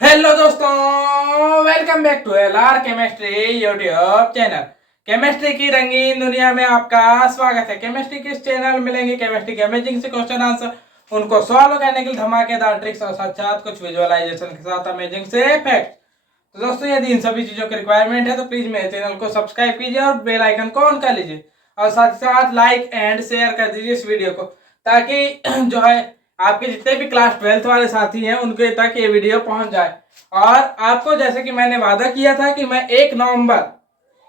Hello दोस्तों, welcome back to LR chemistry YouTube channel. Chemistry की रंगीन दुनिया में आपका स्वागत है। केमिस्ट्री के इस चैनल में मिलेंगे केमिस्ट्री के अमेजिंग से क्वेश्चन आंसर, उनको सॉल्व करने के लिए धमाकेदार ट्रिक्स और साथ साथ कुछ विजुअलाइजेशन के साथ अमेजिंग से फैक्ट। तो दोस्तों, यदि इन सभी चीजों की रिक्वायरमेंट है तो प्लीज मेरे चैनल को सब्सक्राइब कीजिए और बेल आइकन को ऑन कर लीजिए और साथ साथ लाइक एंड शेयर कर दीजिए इस वीडियो को, ताकि जो है आपके जितने भी क्लास 12th वाले साथी हैं उनके तक ये वीडियो पहुंच जाए। और आपको जैसे कि मैंने वादा किया था कि मैं 1 नवंबर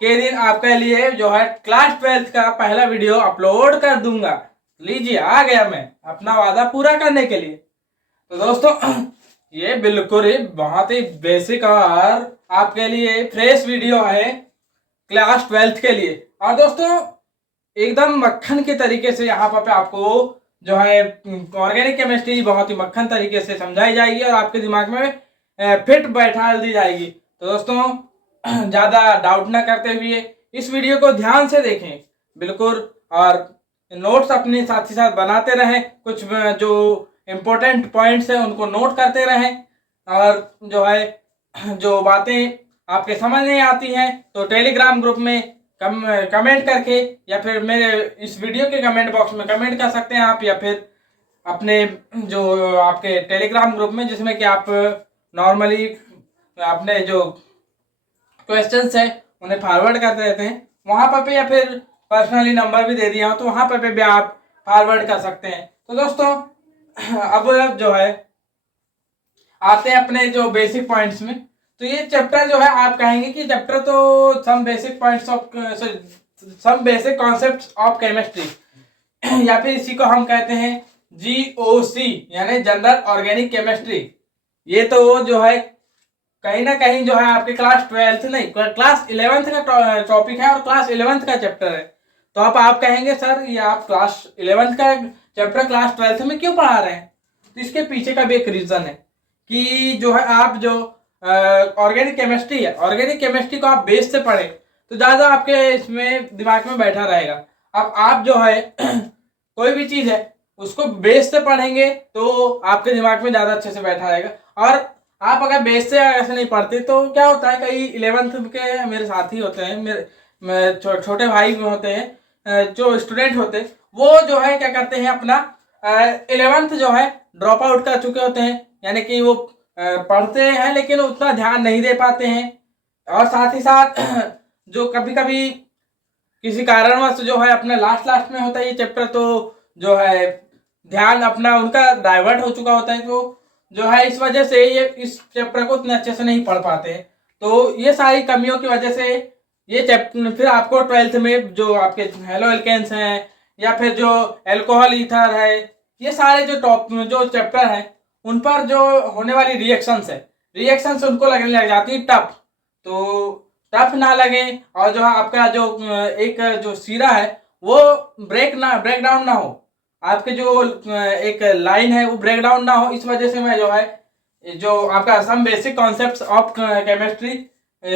के दिन आपके लिए जो है क्लास 12th का पहला वीडियो अपलोड कर दूंगा। लीजिए, आ गया मैं अपना वादा पूरा करने के लिए। तो दोस्तों, ये बिल्कुल ही बहुत ही बेसिक और आपके लिए फ्रेश वीडियो है क्लास 12th के लिए। और दोस्तों, एकदम मक्खन के तरीके से यहाँ पर आपको जो है ऑर्गेनिक केमिस्ट्री बहुत ही मक्खन तरीके से समझाई जाएगी और आपके दिमाग में फिट बैठा दी जाएगी। तो दोस्तों, ज़्यादा डाउट ना करते हुए इस वीडियो को ध्यान से देखें बिल्कुल, और नोट्स अपने साथ ही साथ बनाते रहें। कुछ जो इम्पोर्टेंट पॉइंट्स हैं उनको नोट करते रहें, और जो है जो बातें आपके समझ नहीं आती हैं तो टेलीग्राम ग्रुप में कमेंट करके या फिर मेरे इस वीडियो के कमेंट बॉक्स में कमेंट कर सकते हैं आप, या फिर अपने जो आपके टेलीग्राम ग्रुप में जिसमें कि आप नॉर्मली अपने जो क्वेश्चंस है उन्हें फॉरवर्ड करते रहते हैं वहां पर भी, या फिर पर्सनली नंबर भी दे दिया हो तो वहां पर भी आप फॉरवर्ड कर सकते हैं। तो दोस्तों, अब जो है आते हैं अपने जो बेसिक पॉइंट्स में। तो ये चैप्टर जो है आप कहेंगे कि चैप्टर तो some basic points of some basic concepts of chemistry या फिर इसी को हम कहते हैं GOC यानी जनरल ऑर्गेनिक केमिस्ट्री। ये तो जो है कहीं ना कहीं जो है आपके क्लास 12th नहीं क्लास 11th का टॉपिक है और क्लास 11th का चैप्टर है। तो आप कहेंगे सर ये आप क्लास 11th का चैप्टर क्लास 12th में क्यों पढ़ा रहे हैं? तो इसके पीछे का भी एक रीजन है कि जो है आप जो ऑर्गेनिक केमिस्ट्री है, ऑर्गेनिक केमिस्ट्री को आप बेस से पढ़े तो ज़्यादा आपके इसमें दिमाग में बैठा रहेगा। अब आप जो है कोई भी चीज़ है उसको बेस से पढ़ेंगे तो आपके दिमाग में ज़्यादा अच्छे से बैठा रहेगा। और आप अगर बेस से ऐसे नहीं पढ़ते तो क्या होता है, कई 11th के मेरे साथी होते हैं, मेरे छोटे भाई भी होते हैं, जो स्टूडेंट होते हैं वो जो है क्या करते हैं अपना 11th जो है ड्रॉप आउट कर चुके होते हैं, यानी कि वो पढ़ते हैं लेकिन उतना ध्यान नहीं दे पाते हैं। और साथ ही साथ जो कभी कभी किसी कारणवश जो है अपने लास्ट लास्ट में होता है ये चैप्टर, तो जो है ध्यान अपना उनका डाइवर्ट हो चुका होता है, तो जो है इस वजह से ये इस चैप्टर को उतने अच्छे से नहीं पढ़ पाते। तो ये सारी कमियों की वजह से ये चैप्टर फिर आपको 12th में जो आपके हेलो एल्केन्स हैं या फिर जो एल्कोहल ईथर है, ये सारे जो चैप्टर हैं उन पर जो होने वाली रिएक्शंस उनको लगने लग जाती है टफ। तो टफ ना लगे और जो है आपका जो एक जो सीरा है वो ब्रेक डाउन ना हो, आपके जो एक लाइन है वो ब्रेक डाउन ना हो, इस वजह से मैं जो है जो आपका some basic concepts of chemistry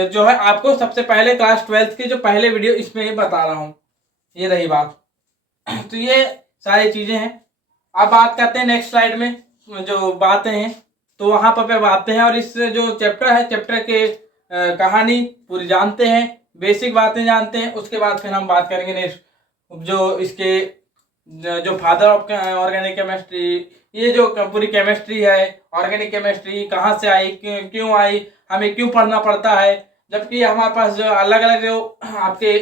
जो है आपको सबसे पहले क्लास 12th के जो पहले वीडियो इसमें ही बता रहा हूँ। ये रही बात। तो ये सारी चीज़ें हैं। अब बात करते हैं नेक्स्ट स्लाइड में जो बातें हैं, तो वहाँ पर आते हैं और इस जो चैप्टर है चैप्टर के कहानी पूरी जानते हैं, बेसिक बातें जानते हैं। उसके बाद फिर हम बात करेंगे नेक्स्ट जो इसके जो फादर ऑफ ऑर्गेनिक केमिस्ट्री, ये जो पूरी केमिस्ट्री है ऑर्गेनिक केमिस्ट्री कहाँ से आई, क्यों आई, हमें क्यों पढ़ना पड़ता है, जबकि हमारे पास जो अलग अलग जो आपके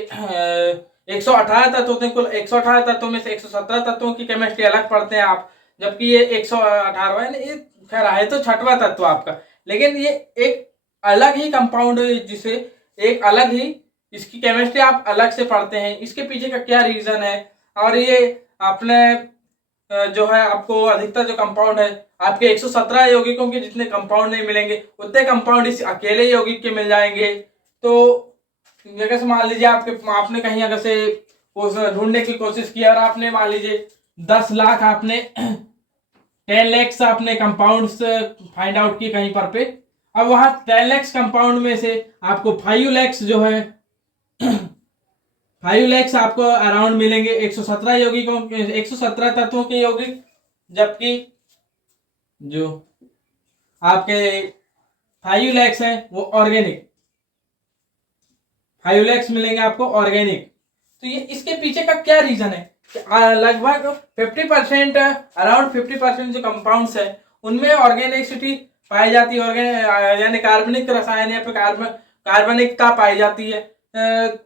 118 तत्व होते हैं, कुल 118 तत्वों में से 117 तत्वों की केमिस्ट्री अलग पढ़ते हैं आप, जबकि ये 118वां है, ये खैर है तो छठवां तत्व आपका, लेकिन ये एक अलग ही कंपाउंड है जिसे एक अलग ही इसकी केमिस्ट्री आप अलग से पढ़ते हैं। इसके पीछे का क्या रीजन है, और ये आपने जो है आपको अधिकतर जो कंपाउंड है आपके 117 यौगिकों के जितने कंपाउंड नहीं मिलेंगे उतने कंपाउंड इस अकेले यौगिक के मिल जाएंगे। तो जगह से मान लीजिए आपने कहीं अगर से उस ढूंढने की कोशिश की और आपने मान लीजिए 10 लाख आपने 10 लैक्स आपने कंपाउंड्स फाइंड आउट किए कहीं पर पे, अब वहां 10 लैक्स कंपाउंड में से आपको 5 लैक्स जो है 5 लैक्स आपको अराउंड मिलेंगे 117 यौगिकों 117 तत्वों के यौगिक, जबकि जो आपके 5 लैक्स है वो ऑर्गेनिक, 5 लैक्स मिलेंगे आपको ऑर्गेनिक। तो ये इसके पीछे का क्या रीजन है? लगभग 50%, अराउंड 50% जो कंपाउंड्स है उनमें ऑर्गेनिसिटी पाई जाती है, यानी कार्बनिक रसायन या फिर कार्बनिकता पाई जाती है।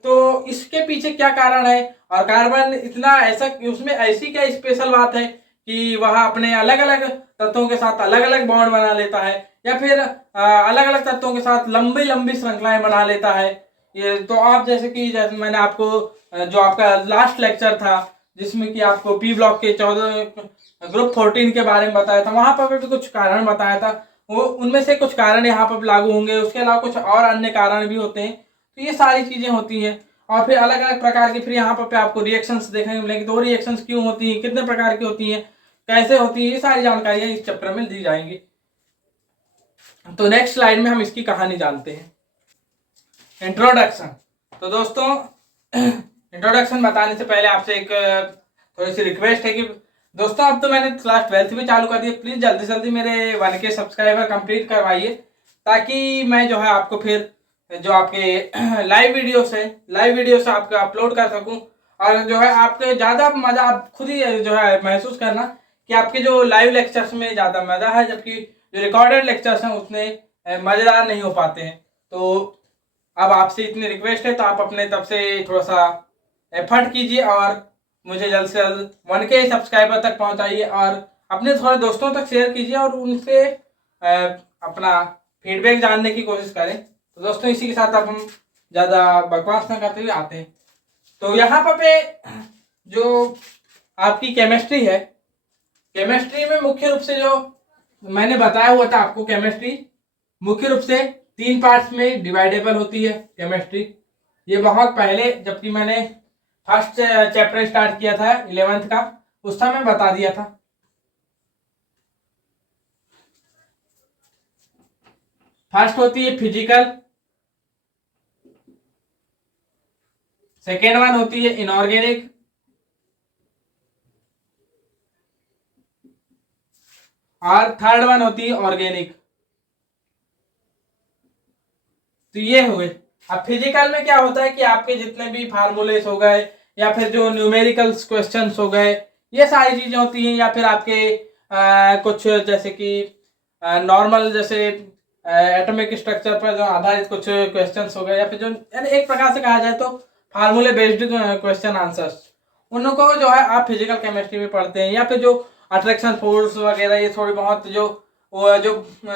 तो इसके पीछे क्या कारण है? और कार्बन इतना ऐसा, उसमें ऐसी क्या स्पेशल बात है कि वह अपने अलग अलग तत्वों के साथ अलग अलग बॉन्ड बना लेता है, या फिर अलग अलग तत्वों के साथ लंबी लंबी श्रृंखलाएं बना लेता है? ये तो आप जैसे मैंने आपको जो आपका लास्ट लेक्चर था जिसमें कि आपको पी ब्लॉक के 14 ग्रुप 14 के बारे में बताया था, वहां पर भी कुछ कारण बताया था। वो उनमें से कुछ कारण यहाँ पर लागू होंगे, उसके अलावा कुछ और अन्य कारण भी होते हैं। तो ये सारी चीजें होती हैं। और फिर अलग अलग प्रकार की फिर यहाँ पर आपको रिएक्शंस देखने को मिलेंगे। तो रिएक्शंस क्यों होती हैं, कितने प्रकार की होती हैं, कैसे होती है, ये सारी जानकारियां इस चैप्टर में दी जाएंगी। तो नेक्स्ट स्लाइड में हम इसकी कहानी जानते हैं। इंट्रोडक्शन। तो दोस्तों इंट्रोडक्शन बताने से पहले आपसे एक थोड़ी सी रिक्वेस्ट है कि दोस्तों अब तो मैंने क्लास 12th में चालू कर दी, प्लीज जल्दी जल्दी मेरे 1K सब्सक्राइबर कंप्लीट करवाइए, ताकि मैं जो है आपको फिर जो आपके लाइव वीडियोस आपको अपलोड कर सकूं। और जो है आपके ज़्यादा मज़ा आप खुद ही जो है महसूस करना कि आपके जो लाइव लेक्चर्स में ज़्यादा मज़ा है, जबकि जो रिकॉर्डेड लेक्चर्स हैं उसमें मज़ेदार नहीं हो पाते हैं। तो अब आपसे इतनी रिक्वेस्ट है, तो आप अपने तरफ से थोड़ा सा एफर्ट कीजिए और मुझे जल्द से जल्द 1K सब्सक्राइबर तक पहुंचाइए, और अपने थोड़े दोस्तों तक शेयर कीजिए और उनसे अपना फीडबैक जानने की कोशिश करें। तो दोस्तों इसी के साथ अब हम ज़्यादा बकवास न करते हुए आते हैं। तो यहाँ पर जो आपकी केमिस्ट्री है, केमिस्ट्री में मुख्य रूप से जो मैंने बताया हुआ था आपको, केमिस्ट्री मुख्य रूप से 3 पार्ट्स में डिवाइडेबल होती है केमिस्ट्री। ये बहुत पहले जबकि मैंने फर्स्ट चैप्टर स्टार्ट किया था 11th का, उस समय बता दिया था। फर्स्ट होती है फिजिकल, सेकेंड वन होती है इनऑर्गेनिक, और थर्ड वन होती है ऑर्गेनिक। तो ये हुए। अब फिजिकल में क्या होता है कि आपके जितने भी फार्मूलेस हो गए या फिर जो न्यूमेरिकल्स क्वेश्चंस हो गए, ये सारी चीजें होती हैं, या फिर आपके कुछ जैसे कि नॉर्मल जैसे एटॉमिक स्ट्रक्चर पर जो आधारित कुछ क्वेश्चंस हो गए, या फिर जो यानी एक प्रकार से कहा जाए तो फार्मूले बेस्ड क्वेश्चन आंसर्स, उनको जो है आप फिजिकल केमिस्ट्री में पढ़ते हैं। या फिर जो अट्रैक्शन फोर्स वगैरह, ये थोड़ी बहुत जो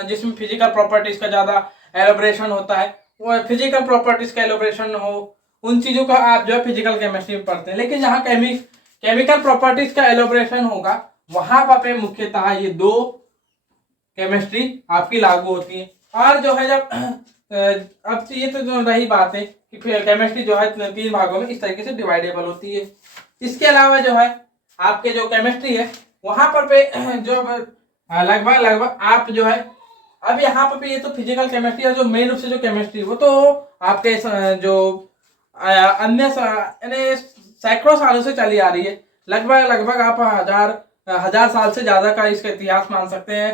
जिसमें फिजिकल प्रॉपर्टीज का ज़्यादा एलोब्रेशन होता है, वो फिजिकल प्रॉपर्टीज का एलोब्रेशन हो, उन चीज़ों का आप जो है फिजिकल केमिस्ट्री में पढ़ते हैं। लेकिन जहाँ केमिकल प्रॉपर्टीज का एलोब्रेशन होगा, वहाँ पर मुख्यतः ये 2 केमिस्ट्री आपकी लागू होती है। और जो है जब अब ये तो जो रही बात है कि केमिस्ट्री जो है 3 भागों में इस तरीके से डिवाइडेबल होती है। इसके अलावा जो है आपके जो केमिस्ट्री है वहां पर जो लगभग आप जो है अब यहाँ पर भी, ये तो फिजिकल केमिस्ट्री है, जो मेन रूप से जो केमिस्ट्री वो तो आपके जो अन्य यानी सैकड़ों सालों से चली आ रही है। लगभग आप हजार साल से ज्यादा का इसका इतिहास मान सकते हैं।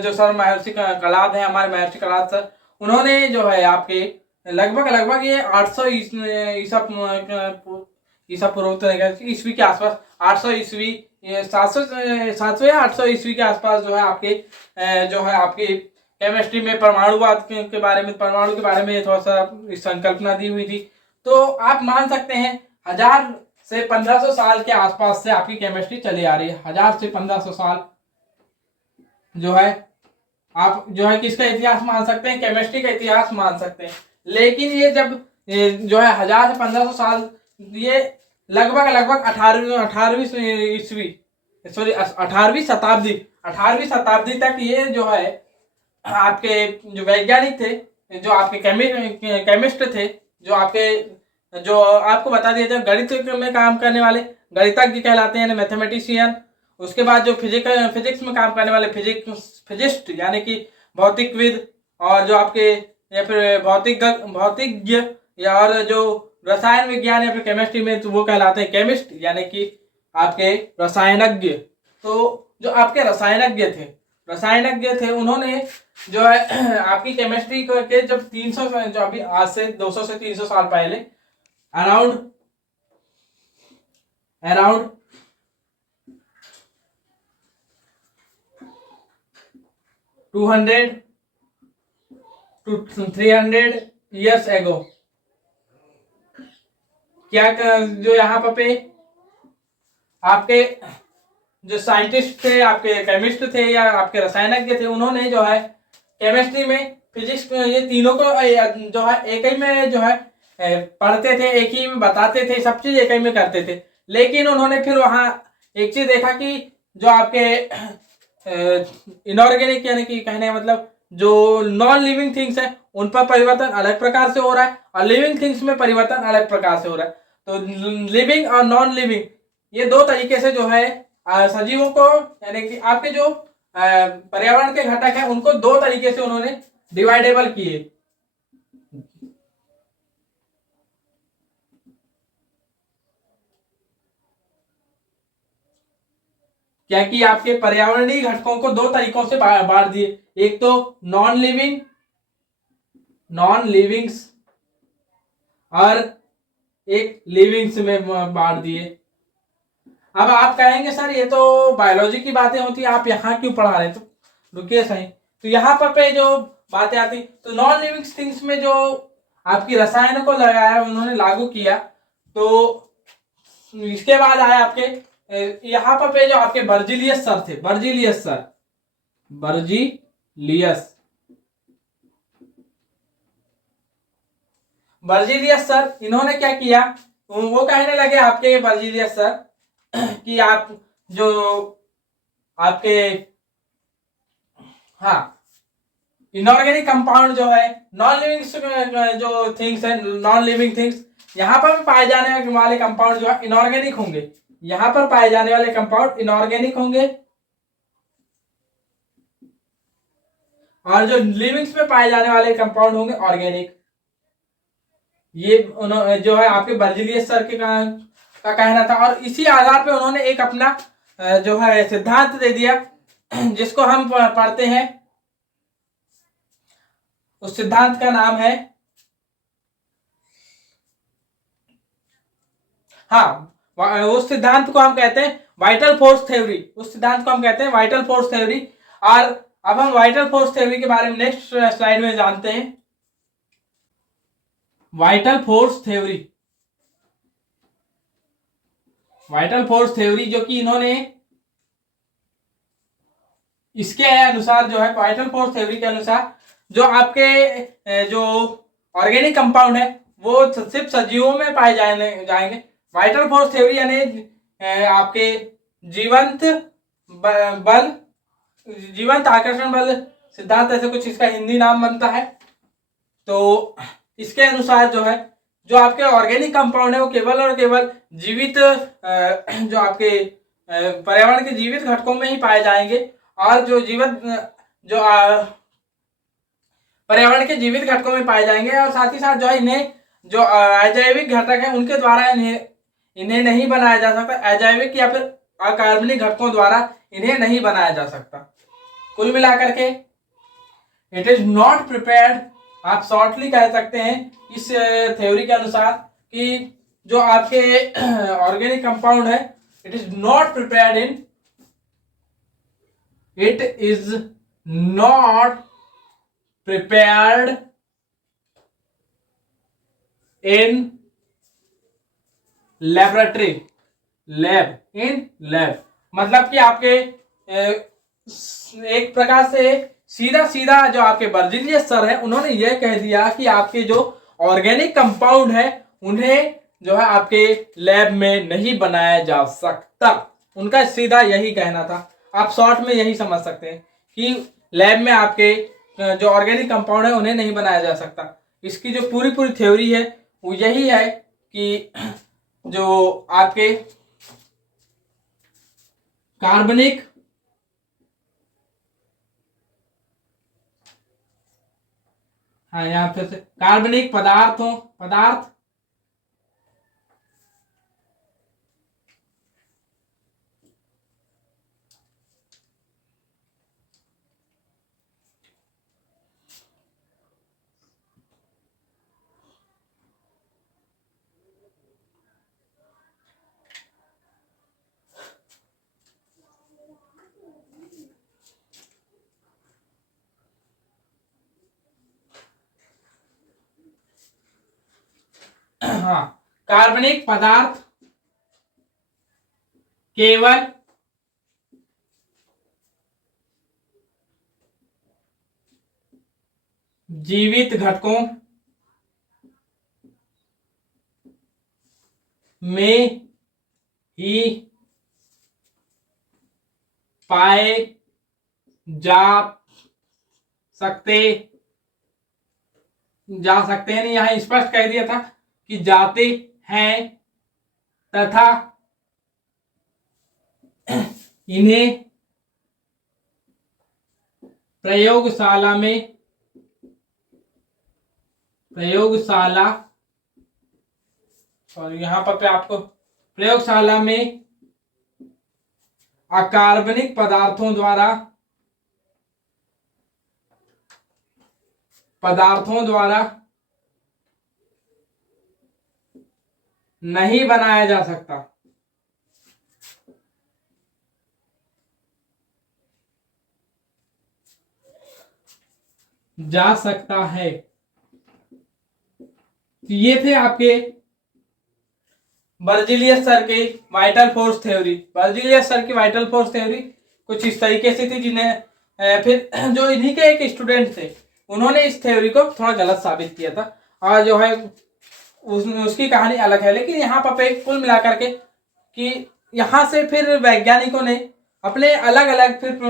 जो सर महर्षि कलाद है, हमारे महर्षि कलाद सर, उन्होंने जो है आपके लगभग ये 800 ईसा पूर्व तो ईस्वी के आसपास, 800 ईस्वी, 700 या 800 ईस्वी के आसपास जो है आपकी केमिस्ट्री में परमाणुवाद के बारे में, परमाणु के बारे में थोड़ा सा संकल्पना दी हुई थी। तो आप मान सकते हैं 1000 से 1500 साल के आसपास से आपकी केमिस्ट्री चली आ रही है। 1000 से 1500 साल जो है आप जो है किसका इतिहास मान सकते हैं, केमिस्ट्री का इतिहास मान सकते हैं। लेकिन ये जब जो है 1000 से 1500 साल, ये लगभग 18वीं शताब्दी तक ये जो है आपके जो वैज्ञानिक थे, जो आपके केमिस्ट थे, जो आपको बता दिया जाए गणित में काम करने वाले गणितज्ञ कहलाते हैं, मैथमेटिशियन। उसके बाद जो फिजिक्स में काम करने वाले फिजिस्ट यानी कि भौतिकविद, और जो आपके या फिर भौतिज्ञ, या और जो रसायन विज्ञान या फिर केमिस्ट्री में, तो वो कहलाते हैं केमिस्ट यानी कि आपके रसायनज्ञ। तो जो आपके रसायनज्ञ थे रसायनज्ञ थे, उन्होंने जो है आपकी केमिस्ट्री के जब 300 जो अभी आज से 200 से 300 साल पहले around around 200 to 300 years ago क्या जो यहाँ पे आपके जो साइंटिस्ट थे, आपके केमिस्ट थे या आपके रसायनज्ञ थे, उन्होंने जो है केमिस्ट्री में, फिजिक्स में, ये तीनों को जो है एक ही में जो है पढ़ते थे, एक ही में बताते थे, सब चीज एक ही में करते थे। लेकिन उन्होंने फिर वहां एक चीज देखा कि जो आपके इनऑर्गेनिक यानी कि कहने का मतलब जो नॉन लिविंग थिंग्स है उन पर परिवर्तन अलग प्रकार से हो रहा है और लिविंग थिंग्स में परिवर्तन अलग प्रकार से हो रहा है। तो लिविंग और नॉन लिविंग ये दो तरीके से जो है सजीवों को यानी कि आपके जो पर्यावरण के घटक है उनको दो तरीके से उन्होंने डिवाइडेबल किए। क्या कि आपके पर्यावरणीय घटकों को दो तरीकों से बांट दिए, एक तो नॉन लिविंग्स और एक लिविंग्स में बांट दिए। अब आप कहेंगे सर ये तो बायोलॉजी की बातें होती है, आप यहाँ क्यों पढ़ा रहे? तो रुकिए सही, तो यहाँ पर पे जो बातें आती, तो नॉन लिविंग थिंग्स में जो आपकी रसायनों को लगाया, उन्होंने लागू किया, तो इसके बाद आए आपके यहाँ पर पे जो आपके बर्जिलियस सर थे, बर्जिलियस सर, इन्होंने क्या किया, वो कहने लगे आपके बर्जिलियस सर कि आप जो आपके हाँ इनऑर्गेनिक कंपाउंड जो है नॉन लिविंग जो थिंग्स है, नॉन लिविंग थिंग्स, यहाँ पर पाए जाने वाले कंपाउंड जो है इनऑर्गेनिक होंगे, यहाँ पर पाए जाने वाले कंपाउंड इनऑर्गेनिक होंगे और जो लिविंग्स में पाए जाने वाले कंपाउंड होंगे ऑर्गेनिक। ये जो है आपके बर्जिलियस सर के का कहना था और इसी आधार पे उन्होंने एक अपना जो है सिद्धांत दे दिया जिसको हम पढ़ते हैं। उस सिद्धांत का नाम है उस सिद्धांत को हम कहते हैं वाइटल फोर्स थ्योरी। उस सिद्धांत को हम कहते हैं वाइटल फोर्स थ्योरी। और अब हम वाइटल फोर्स थ्योरी के बारे में नेक्स्ट स्लाइड में जानते हैं। वाइटल फोर्स थ्योरी जो कि इन्होंने इसके अनुसार जो है वाइटल फोर्स थ्योरी के अनुसार जो आपके जो ऑर्गेनिक कंपाउंड है वो सिर्फ सजीवों में पाए जाएंगे। वाइटल फोर्स थ्योरी यानी आपके जीवंत आकर्षण बल सिद्धांत, ऐसे कुछ इसका हिंदी नाम बनता है। तो इसके अनुसार जो है जो आपके ऑर्गेनिक कंपाउंड है वो केवल और केवल जीवित जो आपके पर्यावरण के जीवित घटकों में ही पाए जाएंगे और जो जो पर्यावरण के जीवित घटकों में पाए जाएंगे और साथ ही साथ जो है इन्हें जो अजैविक घटक है उनके द्वारा इन्हें नहीं बनाया जा सकता। अजैविक या फिर अकार्बनिक घटकों द्वारा इन्हें नहीं बनाया जा सकता। कुल मिलाकर के इट इज नॉट प्रिपेयर्ड, आप शॉर्टली कह सकते हैं इस थ्योरी के अनुसार कि जो आपके ऑर्गेनिक कंपाउंड है it is not prepared in lab, मतलब कि आपके एक प्रकार से सीधा जो आपके बर्जिलियस सर है उन्होंने यह कह दिया कि आपके जो ऑर्गेनिक कंपाउंड है उन्हें जो है आपके लैब में नहीं बनाया जा सकता। उनका सीधा यही कहना था। आप शॉर्ट में यही समझ सकते हैं कि लैब में आपके जो ऑर्गेनिक कंपाउंड है उन्हें नहीं बनाया जा सकता। इसकी जो पूरी थ्योरी है वो यही है कि जो आपके कार्बनिक यहाँ फिर से कार्बनिक पदार्थ हाँ, कार्बनिक पदार्थ केवल जीवित घटकों में ही पाए जा सकते हैं। नहीं, यहां स्पष्ट कह दिया था कि जाते हैं तथा इन्हें यहां पर आपको प्रयोगशाला में अकार्बनिक पदार्थों द्वारा नहीं बनाया जा सकता। जा सकता है। ये थे आपके बर्जीलियस सर की vital force theory. Berzelius sir की वाइटल फोर्स थ्योरी कुछ इस तरीके से थी, जिन्हें फिर जो इन्हीं के एक स्टूडेंट थे उन्होंने इस थ्योरी को थोड़ा गलत साबित किया था, और जो है उसकी कहानी अलग है। लेकिन यहाँ पर कुल मिलाकर के कि यहाँ से फिर वैज्ञानिकों ने अपने अलग अलग फिर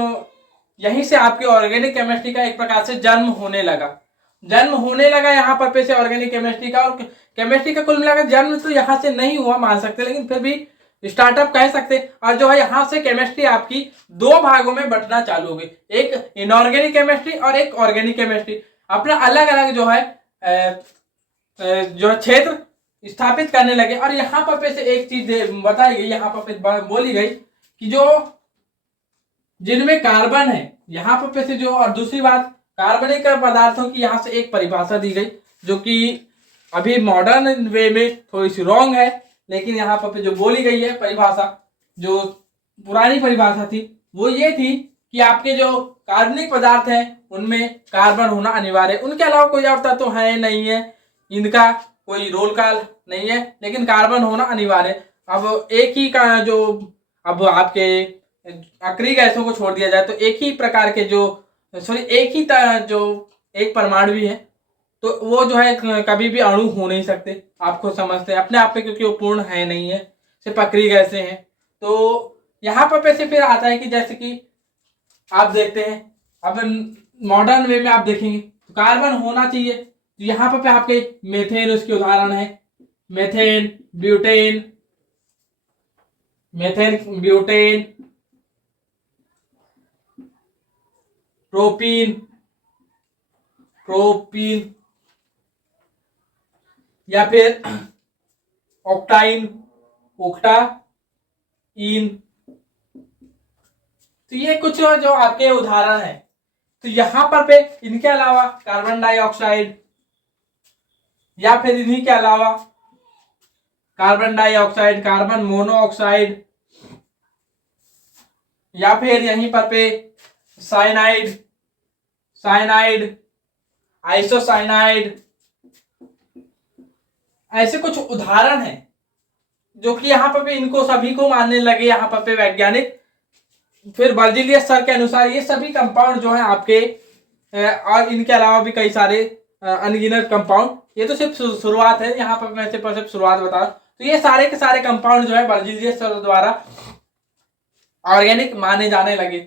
यहीं से आपकी ऑर्गेनिक केमिस्ट्री का एक प्रकार से जन्म होने लगा यहाँ पर से ऑर्गेनिक केमिस्ट्री का। और केमिस्ट्री का कुल मिलाकर जन्म तो यहाँ से नहीं हुआ मान सकते, लेकिन फिर भी स्टार्टअप कह सकते। और जो है यहाँ से केमिस्ट्री आपकी दो भागों में बंटना चालू हो गई, एक इनऑर्गेनिक केमिस्ट्री और एक ऑर्गेनिक केमिस्ट्री। अपना अलग अलग जो है क्षेत्र स्थापित करने लगे। और यहाँ पर से एक चीज बताई गई, यहाँ पर बोली गई कि जो जिनमें कार्बन है यहाँ पर से जो, और दूसरी बात कार्बनिक पदार्थों की यहाँ से एक परिभाषा दी गई जो कि अभी मॉडर्न वे में थोड़ी सी रॉन्ग है, लेकिन यहाँ पर जो बोली गई है परिभाषा, जो पुरानी परिभाषा थी वो ये थी कि आपके जो कार्बनिक पदार्थ हैं उनमें कार्बन होना अनिवार्य है। उनके अलावा कोई और तत्व है नहीं है, इनका कोई रोल कॉल नहीं है, लेकिन कार्बन होना अनिवार्य है। अब एक ही का जो, अब आपके अक्रिय गैसों को छोड़ दिया जाए तो एक ही प्रकार के एक ही जो एक परमाणु भी है, तो वो जो है कभी भी अणु हो नहीं सकते। आप खुद समझते हैं अपने आप में, क्योंकि वो पूर्ण है नहीं है, सिर्फ अक्रिय गैसें हैं। तो यहाँ पर से फिर आता है कि जैसे कि आप देखते हैं अब मॉडर्न वे में आप देखेंगे तो कार्बन होना चाहिए। तो यहाँ पर आपके मेथेन उसके उदाहरण है, मेथेन ब्यूटेन, प्रोपीन या फिर ऑक्टाइन, तो ये कुछ जो आपके उदाहरण है। तो यहां पर इनके अलावा कार्बन डाइऑक्साइड, या फिर इन्हीं के अलावा कार्बन डाइऑक्साइड, कार्बन मोनोऑक्साइड, या फिर यहीं पर साइनाइड, आइसोसाइनाइड, ऐसे कुछ उदाहरण हैं जो कि यहाँ पर इनको सभी को मानने लगे यहाँ पर वैज्ञानिक। फिर बर्जीलियस सर के अनुसार ये सभी कंपाउंड जो है आपके, और इनके अलावा भी कई सारे अनगिनत कंपाउंड, ये तो सिर्फ शुरुआत है, यहाँ पर मैं सिर्फ शुरुआत बता रहा हूँ। तो ये सारे के सारे कंपाउंड जो है बर्जीलियस सर द्वारा ऑर्गेनिक माने जाने लगे,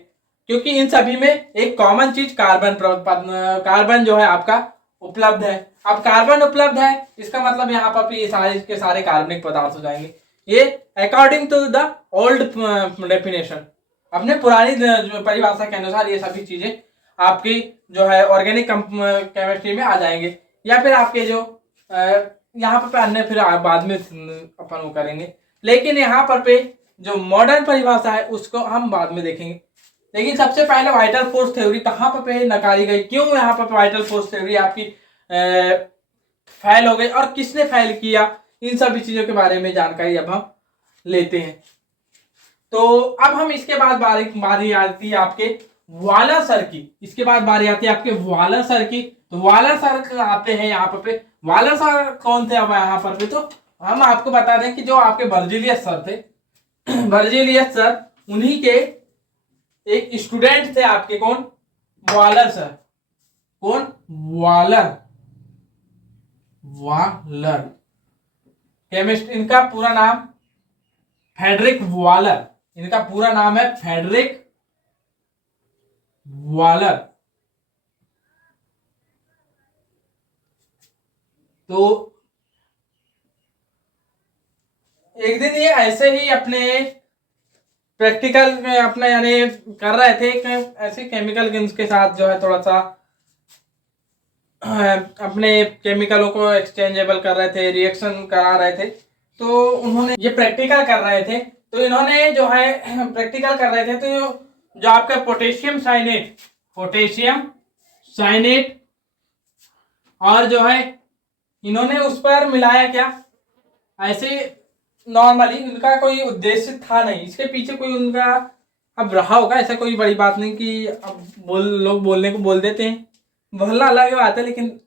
क्योंकि इन सभी में एक कॉमन चीज कार्बन जो है आपका उपलब्ध है। अब कार्बन उपलब्ध है इसका मतलब यहाँ पर ये सारे के सारे कार्बनिक पदार्थ हो जाएंगे। ये according to the old definition, अपने पुरानी परिभाषा के अनुसार ये सभी चीजें आपकी जो है ऑर्गेनिक केमिस्ट्री में आ जाएंगे। या फिर आपके जो यहाँ पर अन्य फिर बाद में अपन वो करेंगे, लेकिन यहाँ पर जो मॉडर्न परिभाषा है उसको हम बाद में देखेंगे। लेकिन सबसे पहले वाइटल फोर्स थ्योरी कहाँ पर नकारी गई, क्यों यहाँ पर वाइटल फोर्स थ्योरी आपकी फेल हो गई और किसने फेल किया, इन सभी चीजों के बारे में जानकारी अब हम लेते हैं। तो अब हम इसके बाद बारी आती है आपके वालर सर की। इसके बाद बारी आती है आपके वालर सर की। तो वालर सर आते हैं यहाँ पर वालर सर कौन थे अब यहाँ पर तो हम आपको बता दें कि जो आपके बर्जीलियस सर थे, बर्जीलियस सर, उन्हीं के एक स्टूडेंट थे आपके, कौन? वालर सर। कौन? वालर। वालर केमिस्ट, इनका पूरा नाम फ्रेडरिक वालर। इनका पूरा नाम है फ्रेडरिक वालर। तो एक दिन ये ऐसे ही अपने प्रैक्टिकल में अपना यानी कर रहे थे, ऐसे केमिकल गेम्स के साथ जो है थोड़ा सा अपने केमिकलों को एक्सचेंजेबल कर रहे थे, रिएक्शन करा रहे थे। तो उन्होंने ये प्रैक्टिकल कर रहे थे, तो इन्होंने जो है प्रैक्टिकल कर रहे थे, तो जो आपका पोटेशियम साइनेट, पोटेशियम साइनेट, और जो है इन्होंने उस पर मिलाया क्या, ऐसे नॉर्मली, उनका कोई उद्देश्य था नहीं, इसके पीछे कोई उनका अब रहा होगा, ऐसा कोई बड़ी बात नहीं कि अब लोग बोलने को बोल देते हैं, बोलना अलग बात है, लेकिन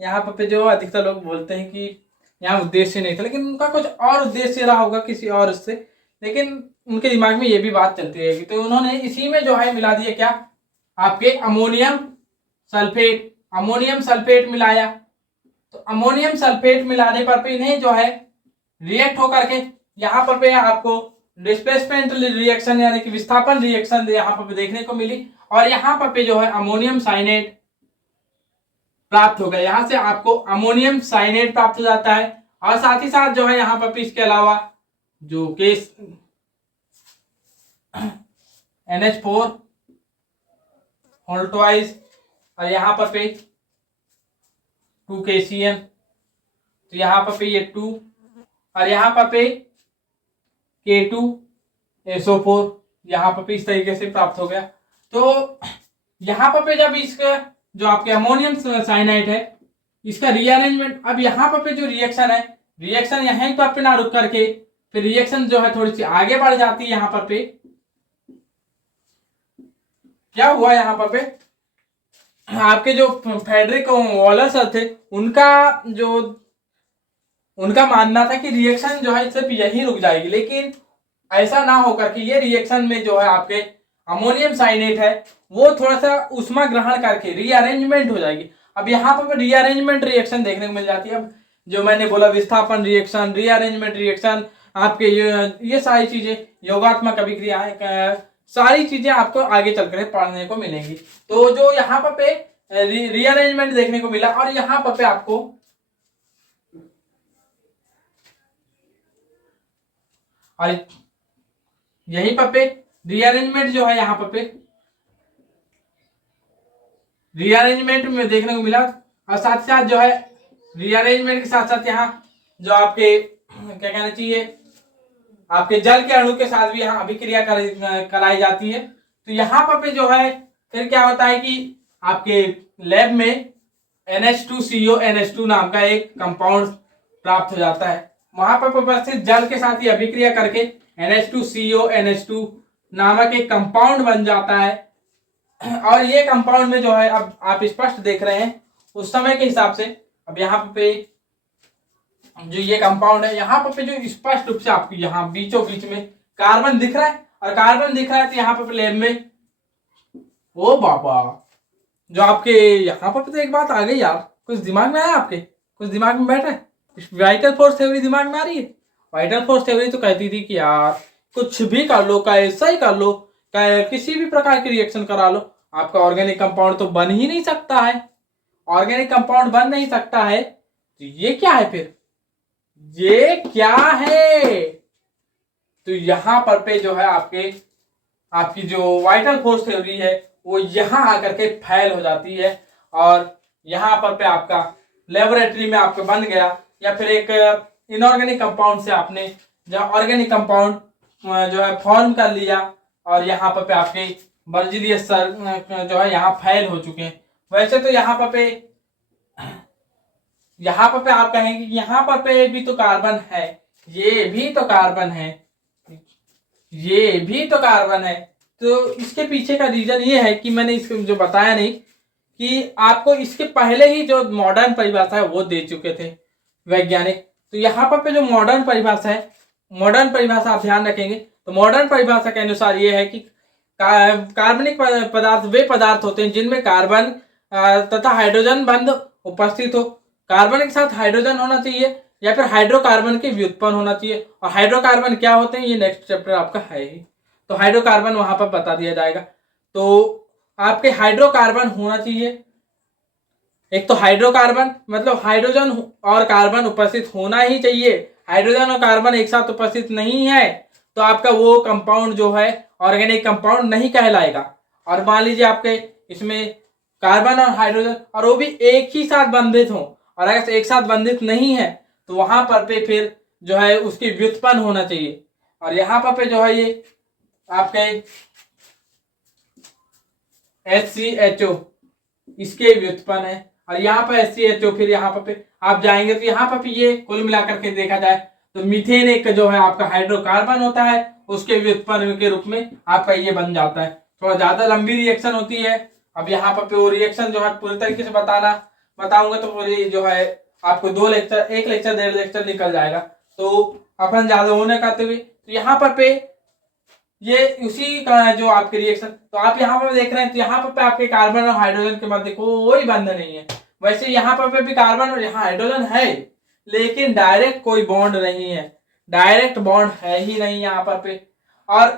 यहाँ पे जो अधिकतर लोग बोलते हैं कि यहाँ उद्देश्य नहीं था, लेकिन उनका कुछ और उद्देश्य रहा होगा किसी और उससे, लेकिन उनके दिमाग में ये भी बात चलती रहेगी। तो उन्होंने इसी में जो है मिला दिया क्या, आपके अमोनियम सल्फेट। अमोनियम सल्फेट मिलाया, तो अमोनियम सल्फेट मिलाने पर भी इन्हें जो है रिएक्ट होकर के यहाँ पर पे आपको डिस्प्लेसमेंट रिएक्शन यानी कि विस्थापन रिएक्शन यहाँ पर देखने को मिली, और यहाँ पर पे जो है अमोनियम साइनेट प्राप्त हो गया। यहां से आपको अमोनियम साइनेट प्राप्त हो जाता है, और साथ ही साथ जो है यहाँ पर इसके अलावा जो केस NH4 होल्टवाइज, और यहाँ पर पे 2KCN, तो यहाँ पर पे ये 2, और यहाँ पर पे K2SO4 यहाँ पर इस तरीके से प्राप्त हो गया। तो यहाँ पर जब इसका जो आपके अमोनियम साइनाइड है, इसका रीअरेंजमेंट, अब यहाँ पर जो रिएक्शन है, रिएक्शन यहीं पर पे ना रुक करके फिर रिएक्शन जो है थोड़ी सी आगे बढ़ जाती है। यहाँ पर पे क्या हुआ, यहाँ पर पे आपके जो फ्रेडरिक वालर सर थे, उनका मानना था कि रिएक्शन जो है सिर्फ यही रुक जाएगी, लेकिन ऐसा ना होकर कि ये रिएक्शन में जो है आपके अमोनियम साइनेट है वो थोड़ा सा उष्मा ग्रहण करके रीअरेंजमेंट हो जाएगी। अब यहाँ पर रीअरेंजमेंट रिएक्शन देखने को मिल जाती है। अब जो मैंने बोला विस्थापन रिएक्शन, रीअरेंजमेंट रिएक्शन, आपके ये सारी चीजें, योगात्मक अभिक्रियाएं, सारी चीजें आपको आगे चलकर पढ़ने को मिलेंगी। तो जो यहाँ पे रीअरेंजमेंट देखने को मिला, और यहाँ पे आपको और यहीं पे रीअरेंजमेंट जो है यहाँ पे रीअरेंजमेंट में देखने को मिला, और साथ साथ जो है रीअरेंजमेंट के साथ साथ यहाँ जो आपके क्या कहना चाहिए, आपके जल के अणु के साथ भी यहाँ अभिक्रिया कराई जाती है। तो यहाँ पे जो है फिर क्या होता है कि आपके लैब में NH2CO NH2 नाम का एक कंपाउंड प्राप्त हो जाता है। वहां पर उपस्थित जल के साथ ही अभिक्रिया करके NH2CO NH2 नामक एक कंपाउंड बन जाता है। और ये कंपाउंड में जो है अब आप स्पष्ट देख रहे हैं उस समय के हिसाब से। अब यहाँ पे जो ये कंपाउंड है, यहाँ पे जो स्पष्ट रूप से आपको यहाँ बीचों बीच में कार्बन दिख रहा है, और कार्बन दिख रहा है तो यहाँ पे लैब में ओ बाबा, जो आपके यहाँ पर तो एक बात आ गई यार, कुछ दिमाग में आया आपके, कुछ दिमाग में बैठा है, वाइटल फोर्स थ्योरी दिमाग में आ रही है। वाइटल फोर्स थ्योरी तो कहती थी कि यार कुछ भी कर लो, कैसा ही कर लो, किसी भी प्रकार की रिएक्शन करा लो, आपका ऑर्गेनिक कंपाउंड तो बन ही नहीं सकता है, ऑर्गेनिक कंपाउंड बन नहीं सकता है। तो ये क्या है फिर, ये क्या है? तो यहां पर पे जो है आपकी जो वाइटल फोर्स थ्योरी है वो यहां आकर के फैल हो जाती है, और यहां पर पे आपका लेबोरेटरी में आपका बन गया, या फिर एक इनऑर्गेनिक कंपाउंड से आपने जो ऑर्गेनिक कंपाउंड जो है फॉर्म कर लिया, और यहाँ पर पे आपके बर्जीलियस सर जो है यहाँ फैल हो चुके हैं। वैसे तो यहाँ पर पे आप कहेंगे कि यहाँ पर पे भी तो कार्बन है, ये भी तो कार्बन है, ये भी तो कार्बन है। तो इसके पीछे का रीजन ये है कि मैंने इसको जो बताया नहीं कि आपको इसके पहले ही जो मॉडर्न परिभाषा है वो दे चुके थे वैज्ञानिक। तो यहाँ पर पे जो मॉडर्न परिभाषा है, मॉडर्न परिभाषा आप ध्यान रखेंगे तो मॉडर्न परिभाषा के अनुसार ये है कि कार्बनिक पदार्थ वे पदार्थ होते हैं जिनमें कार्बन तथा हाइड्रोजन बंध उपस्थित हो। कार्बन के साथ हाइड्रोजन होना चाहिए या फिर हाइड्रोकार्बन के व्युत्पन्न होना चाहिए। और हाइड्रोकार्बन क्या होते हैं ये नेक्स्ट चैप्टर आपका है ही, तो हाइड्रोकार्बन वहां पर बता दिया जाएगा। तो आपके हाइड्रोकार्बन होना चाहिए। एक तो हाइड्रोकार्बन मतलब हाइड्रोजन और कार्बन उपस्थित होना ही चाहिए। हाइड्रोजन और कार्बन एक साथ उपस्थित नहीं है तो आपका वो कंपाउंड जो है ऑर्गेनिक कंपाउंड नहीं कहलाएगा। और मान लीजिए आपके इसमें कार्बन और हाइड्रोजन और वो भी एक ही साथ बंधित हो, और अगर एक साथ बंधित नहीं है तो वहां पर पे फिर जो है उसकी व्युत्पन्न होना चाहिए। और यहाँ पर पे जो है ये आपके HCHO इसके व्युत्पन्न है। और यहाँ पर HCHO फिर यहाँ पर आप जाएंगे तो यहाँ पर ये कुल मिलाकर के देखा जाए तो मीथेन एक जो है आपका हाइड्रोकार्बन होता है, उसके व्युत्पन्न के रूप में आपका ये बन जाता है। थोड़ा ज्यादा लंबी रिएक्शन होती है। अब यहाँ पर वो रिएक्शन जो है पूरी तरीके से बताऊंगा तो पूरी जो है आपको 2 लेक्चर 1 लेक्चर 1.5 लेक्चर निकल जाएगा, तो अपन ज्यादा होने करते हुए तो यहाँ पर पे ये उसी का है जो आपके रिएक्शन। तो आप यहाँ पर देख रहे हैं तो यहाँ पर आपके कार्बन और हाइड्रोजन के मध्य कोई बंध नहीं है। वैसे यहाँ पर भी कार्बन और यहाँ हाइड्रोजन है लेकिन डायरेक्ट कोई बॉन्ड नहीं है, डायरेक्ट बॉन्ड है ही नहीं यहाँ पर पे। और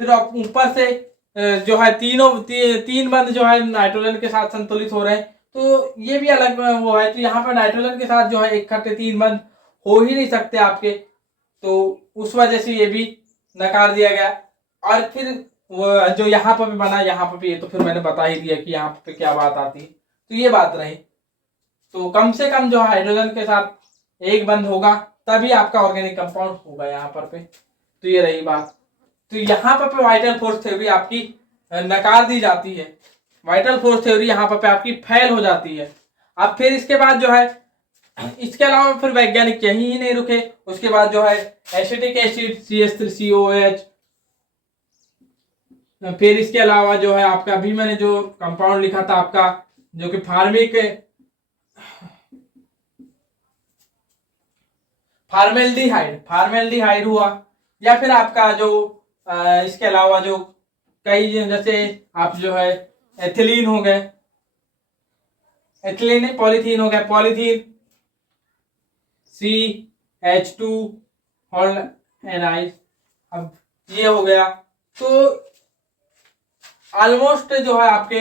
फिर ऊपर से जो है तीन बंध जो है नाइट्रोजन के साथ संतुलित हो रहे हैं, तो ये भी अलग वो है। तो यहाँ पर नाइट्रोजन के साथ जो है इकट्ठे 3 बंध हो ही नहीं सकते आपके, तो उस वजह से ये भी नकार दिया गया। और फिर वो जो यहाँ पर भी बना यहाँ पर भी, ये तो फिर मैंने बता ही दिया कि यहाँ पे क्या बात आती है। तो ये बात रही, तो कम से कम जो हाइड्रोजन के साथ एक बंध होगा तभी आपका ऑर्गेनिक कंपाउंड होगा यहाँ पर पे। तो ये रही बात। तो यहाँ पर वाइटल फोर्स थ्योरी आपकी नकार दी जाती है, वाइटल फोर्स थ्योरी यहाँ पर आपकी फेल हो जाती है। अब फिर इसके बाद जो है इसके अलावा फिर वैज्ञानिक यही ही नहीं रुके, उसके बाद जो है एसिटिक एसिड CH3COH, फिर इसके अलावा जो है आपका अभी मैंने जो कंपाउंड लिखा था आपका जो कि फार्मेल्डिहाइड हुआ, या फिर आपका जो इसके अलावा जो कई जैसे आप जो है एथिलीन हो गए, एथिलीन नहीं पॉलीथीन हो गया, पॉलीथीन CH2 अब ये हो गया। तो ऑलमोस्ट जो है आपके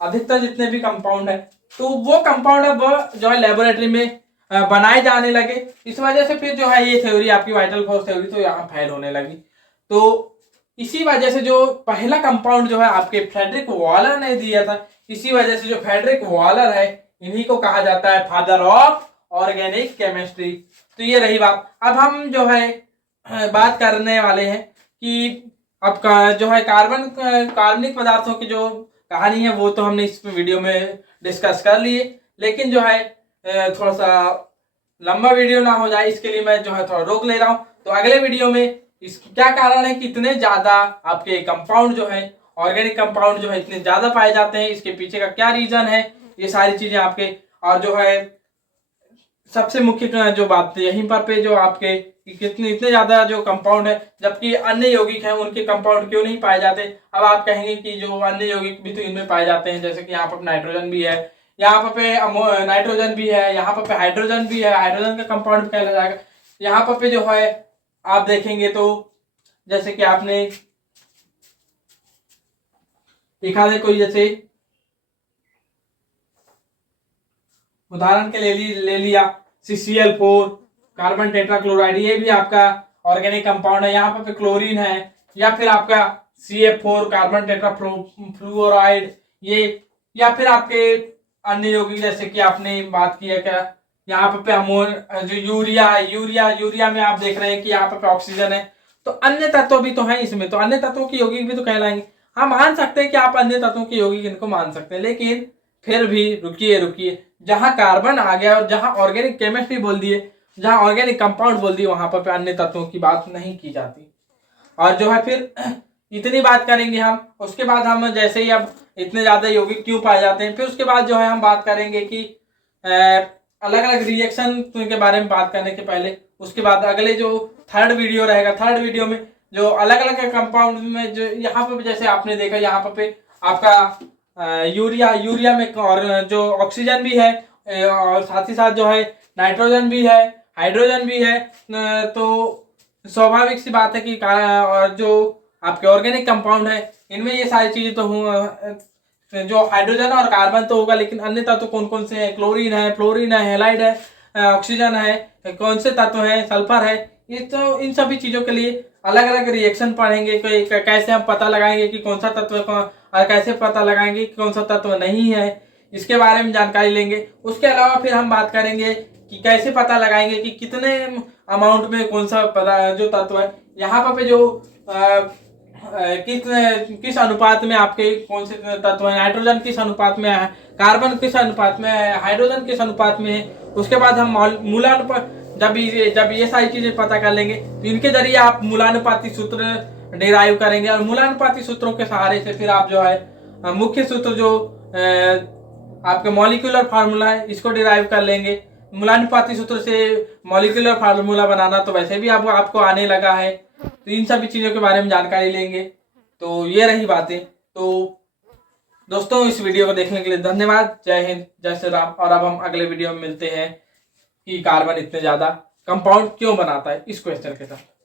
अधिकतर जितने भी कंपाउंड है तो वो कंपाउंड अब जो है लेबोरेटरी में बनाए जाने लगे। इस वजह से फिर जो है ये थ्योरी आपकी वाइटल फोर्स थ्योरी तो यहाँ फेल होने लगी। तो इसी वजह से जो पहला कंपाउंड जो है आपके फ्रेडरिक वॉलर ने दिया था, इसी वजह से जो फ्रेडरिक वॉलर है इन्हीं को कहा जाता है फादर ऑफ ऑर्गेनिक केमिस्ट्री। तो ये रही बात। अब हम जो है बात करने वाले हैं कि अब जो है कार्बनिक पदार्थों की जो कहानी है वो तो हमने इस वीडियो में डिस्कस कर लिए, लेकिन जो है थोड़ा सा लंबा वीडियो ना हो जाए इसके लिए मैं जो है थोड़ा रोक ले रहा हूँ। तो अगले वीडियो में इसकी क्या कारण है कि इतने ज्यादा आपके कंपाउंड जो है ऑर्गेनिक कंपाउंड जो है इतने ज्यादा पाए जाते हैं, इसके पीछे का क्या रीजन है, ये सारी चीजें आपके, और जो है सबसे मुख्य जो बात यहीं पर पे जो आपके कितने इतने ज्यादा जो कंपाउंड है जबकि अन्य यौगिक हैं उनके कंपाउंड क्यों नहीं पाए जाते। अब आप कहेंगे कि जो अन्य यौगिक भी तो इनमें पाए जाते हैं, जैसे कि यहाँ पर नाइट्रोजन भी है, यहाँ पर नाइट्रोजन भी है, यहाँ पर हाइड्रोजन भी है, हाइड्रोजन का कंपाउंड भी कहला जाएगा। यहाँ पर जो है आप देखेंगे तो जैसे कि आपने देखा है कोई जैसे उदाहरण के ले लिया CCl4 कार्बन टेट्राक्लोराइड, ये भी आपका ऑर्गेनिक कंपाउंड है। यहाँ पर क्लोरीन है, या फिर आपका CF4 कार्बन टेट्राफ्लोराइड ये, या फिर आपके अन्य यौगिक जैसे कि आपने बात की है क्या यहाँ पे जो यूरिया में आप देख रहे हैं कि यहाँ पे ऑक्सीजन है। तो अन्य तत्व भी तो हैं इसमें, तो अन्य तत्वों की यौगिक भी तो कहलाएंगे। हम मान सकते हैं कि आप अन्य तत्वों की यौगिक इनको मान सकते हैं, लेकिन फिर भी रुकिए जहां कार्बन आ गया और जहां ऑर्गेनिक केमिस्ट्री बोल दिए, जहां ऑर्गेनिक कंपाउंड बोल दिए, वहां पर अन्य तत्वों की बात नहीं की जाती। और जो है फिर इतनी बात करेंगे हम, उसके बाद हम जैसे ही अब इतने ज्यादा यौगिक क्यों पाए जाते हैं, फिर उसके बाद जो है हम बात करेंगे कि अलग अलग रिएक्शन के बारे में बात करने के पहले उसके बाद अगले जो थर्ड वीडियो रहेगा, थर्ड वीडियो में जो अलग अलग कंपाउंड में जो यहाँ पे जैसे आपने देखा यहाँ पे आपका यूरिया में और जो ऑक्सीजन भी है और साथ ही साथ जो है नाइट्रोजन भी है, हाइड्रोजन भी है। तो स्वाभाविक सी बात है कि और जो आपके ऑर्गेनिक कंपाउंड है इनमें ये सारी चीजें तो जो हाइड्रोजन और कार्बन तो होगा, लेकिन अन्य तत्व कौन कौन से हैं? क्लोरीन है, फ्लोरीन है, हेलाइड है, ऑक्सीजन है, कौन से तत्व है, सल्फर है। ये तो इन सभी चीजों के लिए अलग अलग रिएक्शन पढ़ेंगे कि कैसे हम पता लगाएंगे कि कौन सा तत्व और कैसे पता लगाएंगे कि कौन सा तत्व नहीं है, इसके बारे में जानकारी लेंगे। उसके अलावा फिर हम बात करेंगे कि कैसे पता लगाएंगे कि कितने अमाउंट में कौन सा जो तत्व है। यहाँ पे जो किस अनुपात में आपके कौन से तत्व है, नाइट्रोजन किस अनुपात में है, कार्बन किस अनुपात में है, हाइड्रोजन किस अनुपात में है। उसके बाद हम मूलानुपात जब ये सारी चीजें पता कर लेंगे तो इनके जरिए आप मूलानुपाती सूत्र डिराइव करेंगे और मूलानुपाती सूत्रों के सहारे से फिर आप जो है मुख्य सूत्र जो आपके मॉलिक्यूलर फार्मूला है इसको डिराइव कर लेंगे। मूलानुपाती सूत्र से मॉलिक्यूलर फार्मूला बनाना तो वैसे भी आपको आने लगा है, तो इन सभी चीज़ों के बारे में जानकारी लेंगे। तो ये रही बातें। तो दोस्तों इस वीडियो को देखने के लिए धन्यवाद। जय हिंद, जय श्री राम। और अब हम अगले वीडियो में मिलते हैं कि कार्बन इतने ज़्यादा कंपाउंड क्यों बनाता है इस क्वेश्चन के साथ।